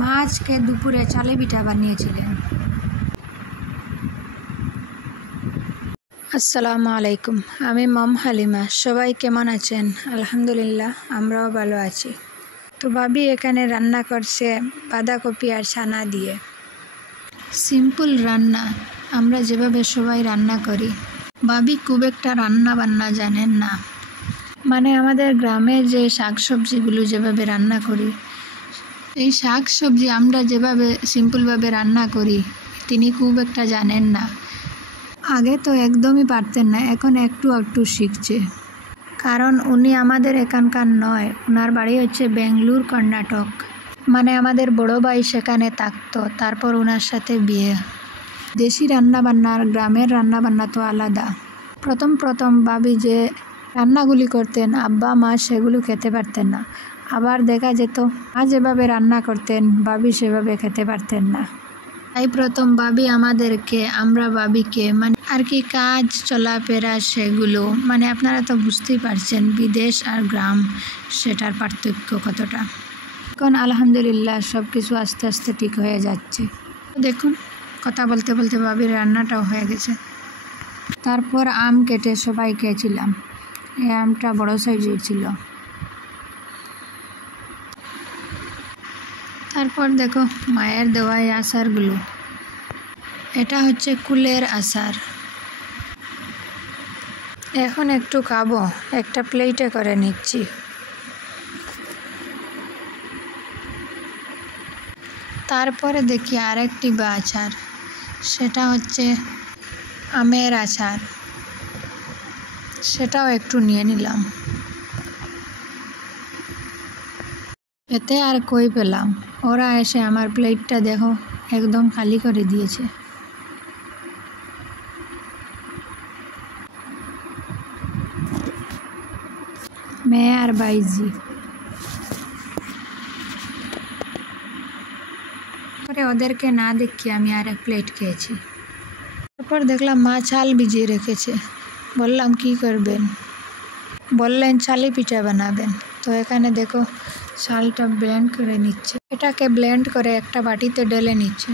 মা আজকে দুপুরে চালে পিঠা বানিয়েছিলেন। আসসালামু আলাইকুম, আমি মম হালিমা। সবাই কেমন আছেন? আলহামদুলিল্লাহ, আমরাও ভালো আছি। তো ভাবি এখানে রান্না করছে বাঁধাকপি আর ছানা দিয়ে। সিম্পল রান্না, আমরা যেভাবে সবাই রান্না করি। ভাবি খুব একটা রান্না বান্না জানেন না, মানে আমাদের গ্রামে যে শাকসবজিগুলো যেভাবে রান্না করি, এই শাকসবজি আমরা যেভাবে সিম্পলভাবে রান্না করি তিনি খুব একটা জানেন না। আগে তো একদমই পারতেন না, এখন একটু একটু শিখছে। কারণ উনি আমাদের এখানকার নয়, ওনার বাড়ি হচ্ছে বেঙ্গালুরু, কর্ণাটক। মানে আমাদের বড় ভাই সেখানে থাকতো, তারপর ওনার সাথে বিয়ে। দেশি রান্নাবান্না আর গ্রামের রান্নাবান্না তো আলাদা। প্রথম ভাবি যে রান্নাগুলি করতেন আব্বা মা সেগুলো খেতে পারতেন না। আবার দেখা যেত মা যেভাবে রান্না করতেন ভাবি সেভাবে খেতে পারতেন না। তাই প্রথম ভাবি আমাদেরকে, আমরা ভাবিকে মানে আর কি কাজ চলাফেরা সেগুলো, মানে আপনারা তো বুঝতেই পারছেন বিদেশ আর গ্রাম সেটার পার্থক্য কতটা। এখন আলহামদুলিল্লাহ সব কিছু আস্তে আস্তে ঠিক হয়ে যাচ্ছে। দেখুন, কথা বলতে বলতে ভাবির রান্নাটাও হয়ে গেছে। তারপর আম কেটে সবাই খেয়েছিলাম। এই আমটা বড় সাইজের ছিল। তারপর দেখো মায়ের দেওয়া এই আচারগুলো, এটা হচ্ছে কুলের আচার। এখন একটু খাবো, একটা প্লেটে করে নিচ্ছি। তারপরে দেখি আরেকটি আচার, সেটা হচ্ছে আমের আচার, সেটাও একটু নিয়ে নিলাম। এতে আর কই পেলাম, ওরা এসে আমার প্লেটটা দেখো একদম খালি করে দিয়েছে। মেয়ে আর বাইজি। পরে ওদেরকে না দেখি আমি আর এক প্লেট খেয়েছি। তারপর দেখলাম মা চাল ভিজিয়ে রেখেছে। বললাম কি করবেন? বললেন চালি পিঠা বানাবেন। তো এখানে দেখো চালটা ব্লেন্ড করে নিচ্ছে। এটাকে ব্লেন্ড করে একটা বাটিতে ঢেলে নিচ্ছে।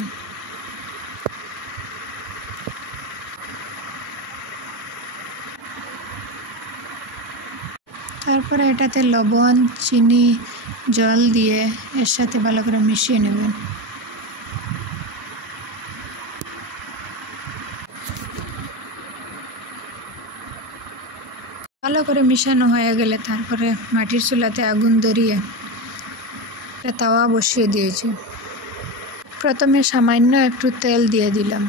তারপরে এটাতে লবণ, চিনি, জল দিয়ে এর সাথে ভালো করে মিশিয়ে নেবেন। ভালো করে মিশানো হয়ে গেলে তারপরে মাটির চুলাতে আগুন ধরিয়ে একটা তাওয়া বসিয়ে দিয়েছি। প্রথমে সামান্য একটু তেল দিয়ে দিলাম,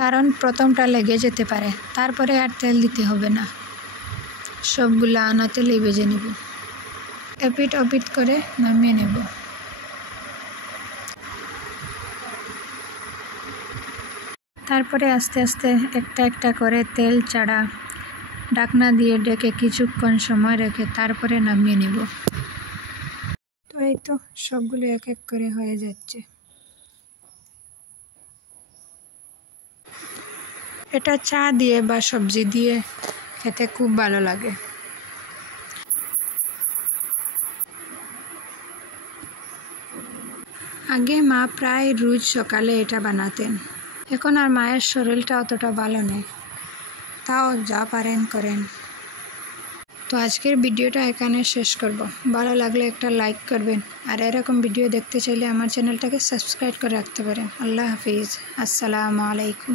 কারণ প্রথমটা লেগে যেতে পারে। তারপরে আর তেল দিতে হবে না, সবগুলো আনা তেলেই ভেজে নেব। এপিট ওপিট করে নামিয়ে নেব। তারপরে আস্তে আস্তে একটা একটা করে তেল ছাড়া ঢাকনা দিয়ে ঢেকে কিছুক্ষণ সময় রেখে তারপরে নামিয়ে নেব। তো এই তো সবগুলো এক এক করে হয়ে যাচ্ছে। এটা চা দিয়ে বা সবজি দিয়ে খেতে খুব ভালো লাগে। আগে মা প্রায় রোজ সকালে এটা বানাতেন। এখন আর মায়ের শরীরটা অতটা ভালো নেই, তাও যা পারেন করেন। তো আজকের ভিডিওটা এখানে শেষ করব। ভালো লাগলে একটা লাইক করবেন, আর এরকম ভিডিও দেখতে চাইলে আমার চ্যানেলটাকে সাবস্ক্রাইব করে রাখতে পারেন। আল্লাহ হাফিজ, আসসালামু আলাইকুম।